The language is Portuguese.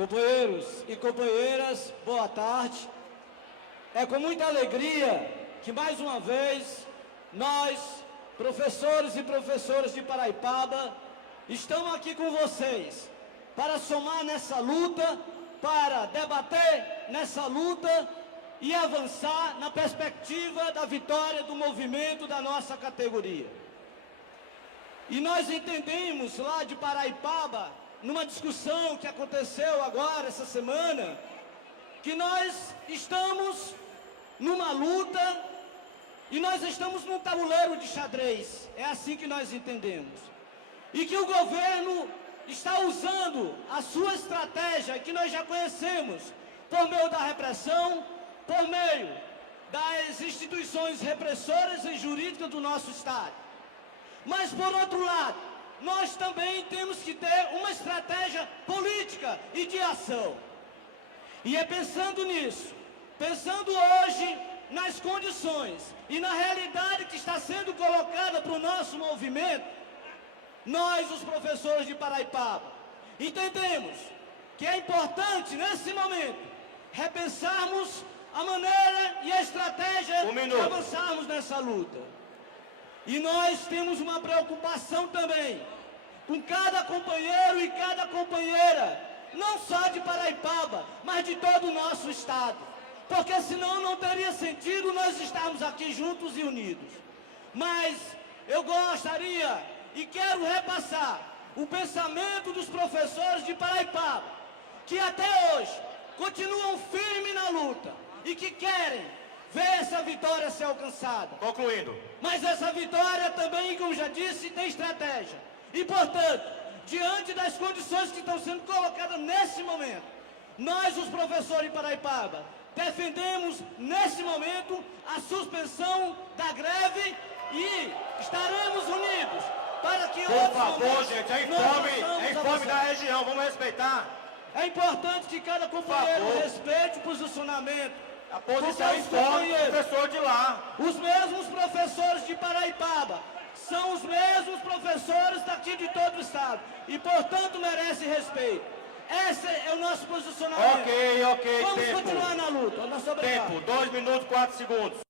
Companheiros e companheiras, boa tarde. É com muita alegria que mais uma vez nós, professores e professoras de Paraipaba, estamos aqui com vocês para somar nessa luta, para debater nessa luta e avançar na perspectiva da vitória do movimento da nossa categoria. E nós entendemos lá de Paraipaba, numa discussão que aconteceu agora, essa semana, que nós estamos numa luta e nós estamos num tabuleiro de xadrez. É assim que nós entendemos. E que o governo está usando a sua estratégia, que nós já conhecemos, por meio da repressão, por meio das instituições repressoras e jurídicas do nosso Estado. Mas, por outro lado, nós também temos que ter uma estratégia política e de ação. E é pensando nisso, pensando hoje nas condições e na realidade que está sendo colocada para o nosso movimento, nós, os professores de Paraipaba, entendemos que é importante, nesse momento, repensarmos a maneira e a estratégia de avançarmos nessa luta. E nós temos uma preocupação também com cada companheiro e cada companheira, não só de Paraipaba, mas de todo o nosso Estado. Porque senão não teria sentido nós estarmos aqui juntos e unidos. Mas eu gostaria e quero repassar o pensamento dos professores de Paraipaba, que até hoje continuam firmes na luta e que querem ver essa vitória ser alcançada. Concluindo. Mas essa vitória também, como já disse, tem estratégia. E, portanto, diante das condições que estão sendo colocadas nesse momento, nós, os professores de Paraipaba, defendemos, nesse momento, a suspensão da greve e estaremos unidos para que Por favor, gente, é infame da região, vamos respeitar. É importante que cada companheiro respeite o posicionamento. A posição informe do professor de lá. Os mesmos professores de Paraipaba são os mesmos professores daqui de todo o Estado e, portanto, merecem respeito. Esse é o nosso posicionamento. Ok, Vamos tempo. continuar na luta. Nosso obrigado. Tempo, 2 minutos e 4 segundos.